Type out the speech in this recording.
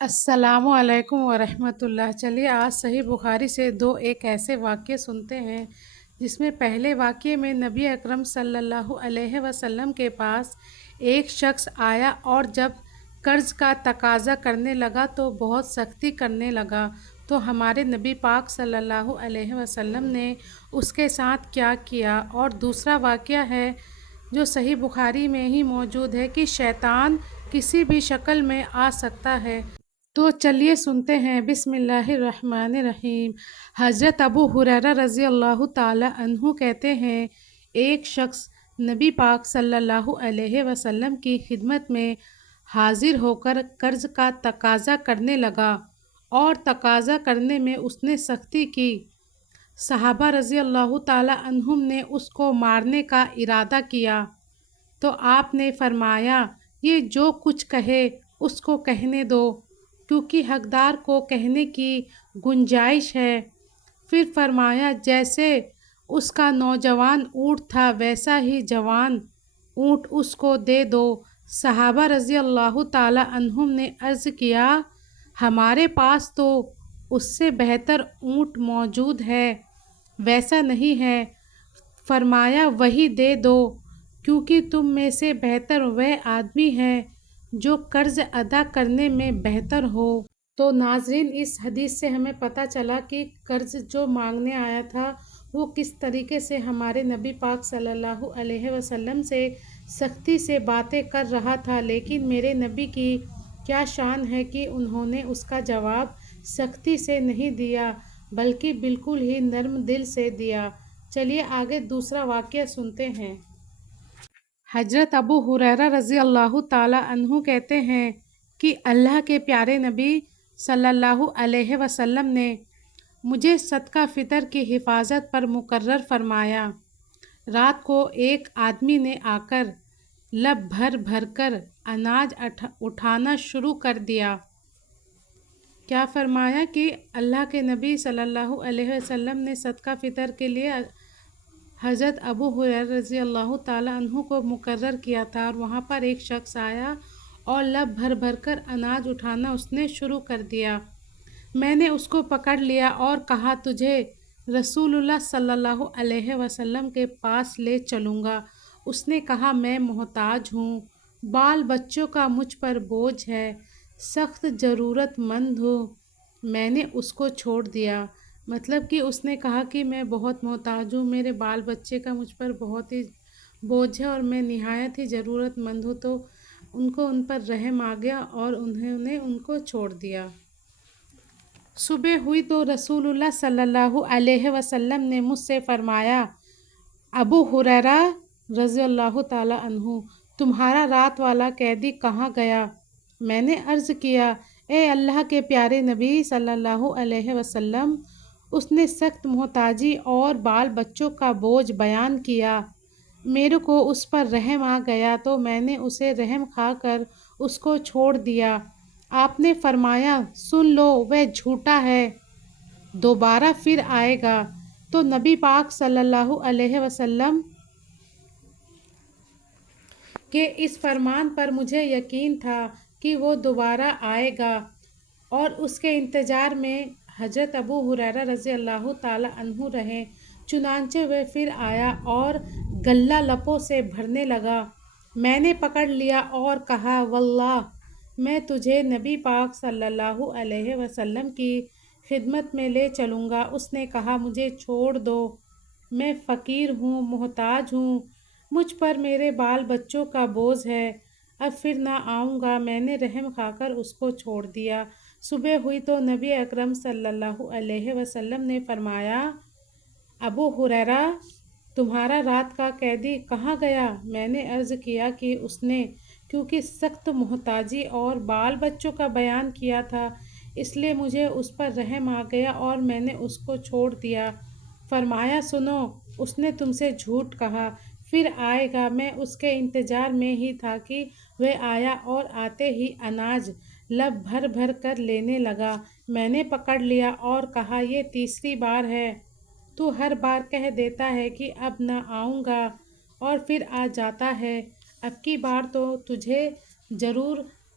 السلام علیکم ورحمۃ اللہ۔ چلیے آج صحیح بخاری سے ایک ایسے واقعے سنتے ہیں جس میں پہلے واقعے میں نبی اکرم صلی اللہ علیہ وسلم کے پاس ایک شخص آیا اور جب قرض کا تقاضا کرنے لگا تو بہت سختی کرنے لگا، تو ہمارے نبی پاک صلی اللہ علیہ وسلم نے اس کے ساتھ کیا کیا۔ اور دوسرا واقعہ ہے جو صحیح بخاری میں ہی موجود ہے کہ شیطان کسی بھی شکل میں آ سکتا ہے۔ تو چلیے سنتے ہیں۔ بسم اللہ الرحمن الرحیم۔ حضرت ابو ہریرہ رضی اللہ تعالی عنہ کہتے ہیں، ایک شخص نبی پاک صلی اللہ علیہ وسلم کی خدمت میں حاضر ہو کر قرض کا تقاضا کرنے لگا اور تقاضا کرنے میں اس نے سختی کی۔ صحابہ رضی اللہ تعالی عنہم نے اس کو مارنے کا ارادہ کیا تو آپ نے فرمایا، یہ جو کچھ کہے اس کو کہنے دو، کیونکہ حقدار کو کہنے کی گنجائش ہے۔ پھر فرمایا، جیسے اس کا نوجوان اونٹ تھا ویسا ہی جوان اونٹ اس کو دے دو۔ صحابہ رضی اللہ تعالی عنہم نے عرض کیا، ہمارے پاس تو اس سے بہتر اونٹ موجود ہے، ویسا نہیں ہے۔ فرمایا، وہی دے دو، کیونکہ تم میں سے بہتر وہ آدمی ہے جو قرض ادا کرنے میں بہتر ہو۔ تو ناظرین، اس حدیث سے ہمیں پتہ چلا کہ قرض جو مانگنے آیا تھا وہ کس طریقے سے ہمارے نبی پاک صلی اللہ علیہ وسلم سے سختی سے باتیں کر رہا تھا، لیکن میرے نبی کی کیا شان ہے کہ انہوں نے اس کا جواب سختی سے نہیں دیا بلکہ بالکل ہی نرم دل سے دیا۔ چلیے آگے دوسرا واقعہ سنتے ہیں۔ حضرت ابو ہریرہ رضی اللہ تعالی عنہ کہتے ہیں کہ اللہ کے پیارے نبی صلی اللہ علیہ وسلم نے مجھے صدقہ فطر کی حفاظت پر مقرر فرمایا۔ رات کو ایک آدمی نے آ کر لب بھر بھر کر اناج اٹھانا شروع کر دیا۔ کیا فرمایا کہ اللہ کے نبی صلی اللہ علیہ وسلم نے صدقہ فطر کے لیے حضرت ابو ہریرہ رضی اللہ تعالیٰ عنہ کو مقرر کیا تھا، اور وہاں پر ایک شخص آیا اور لب بھر بھر کر اناج اٹھانا اس نے شروع کر دیا۔ میں نے اس کو پکڑ لیا اور کہا، تجھے رسول اللہ صلی اللہ علیہ وسلم کے پاس لے چلوں گا۔ اس نے کہا، میں محتاج ہوں، بال بچوں کا مجھ پر بوجھ ہے، سخت ضرورت مند ہوں۔ میں نے اس کو چھوڑ دیا، مطلب کہ اس نے کہا کہ میں بہت محتاج ہوں، میرے بال بچے کا مجھ پر بہت ہی بوجھ ہے اور میں نہایت ہی ضرورت مند ہوں۔ تو ان پر رحم آ گیا اور انہوں نے ان کو چھوڑ دیا۔ صبح ہوئی تو رسول اللہ صلی اللہ علیہ وسلم نے مجھ سے فرمایا، ابو ہریرہ رضی اللہ تعالی عنہ، تمہارا رات والا قیدی کہاں گیا؟ میں نے عرض کیا، اے اللہ کے پیارے نبی صلی اللہ علیہ وسلم، اس نے سخت محتاجی اور بال بچوں کا بوجھ بیان کیا۔ میرے کو اس پر رحم آ گیا تو میں نے اسے رحم کھا کر اس کو چھوڑ دیا۔ آپ نے فرمایا، سن لو، وہ جھوٹا ہے، دوبارہ پھر آئے گا۔ تو نبی پاک صلی اللہ علیہ وسلم کے اس فرمان پر مجھے یقین تھا کہ وہ دوبارہ آئے گا، اور اس کے انتظار میں حضرت ابو ہریرہ رضی اللہ تعالی عنہ رہے۔ چنانچہ وہ پھر آیا اور غلہ لپوں سے بھرنے لگا۔ میں نے پکڑ لیا اور کہا، واللہ میں تجھے نبی پاک صلی اللہ علیہ وسلم کی خدمت میں لے چلوں گا۔ اس نے کہا، مجھے چھوڑ دو، میں فقیر ہوں، محتاج ہوں، مجھ پر میرے بال بچوں کا بوجھ ہے، اب پھر نہ آؤں گا۔ میں نے رحم کھا کر اس کو چھوڑ دیا۔ صبح ہوئی تو نبی اکرم صلی اللہ علیہ وسلم نے فرمایا، ابو ہریرہ، تمہارا رات کا قیدی کہاں گیا؟ میں نے عرض کیا کہ اس نے کیونکہ سخت محتاجی اور بال بچوں کا بیان کیا تھا، اس لیے مجھے اس پر رحم آ گیا اور میں نے اس کو چھوڑ دیا۔ فرمایا، سنو، اس نے تم سے جھوٹ کہا، پھر آئے گا۔ میں اس کے انتظار میں ہی تھا کہ وہ آیا اور آتے ہی اناج لب بھر بھر کر لینے لگا۔ میں نے پکڑ لیا اور کہا، یہ تیسری بار ہے، تو ہر بار کہہ دیتا ہے کہ اب نہ آؤں گا اور پھر آ جاتا ہے، اب کی بار تو تجھے ضرور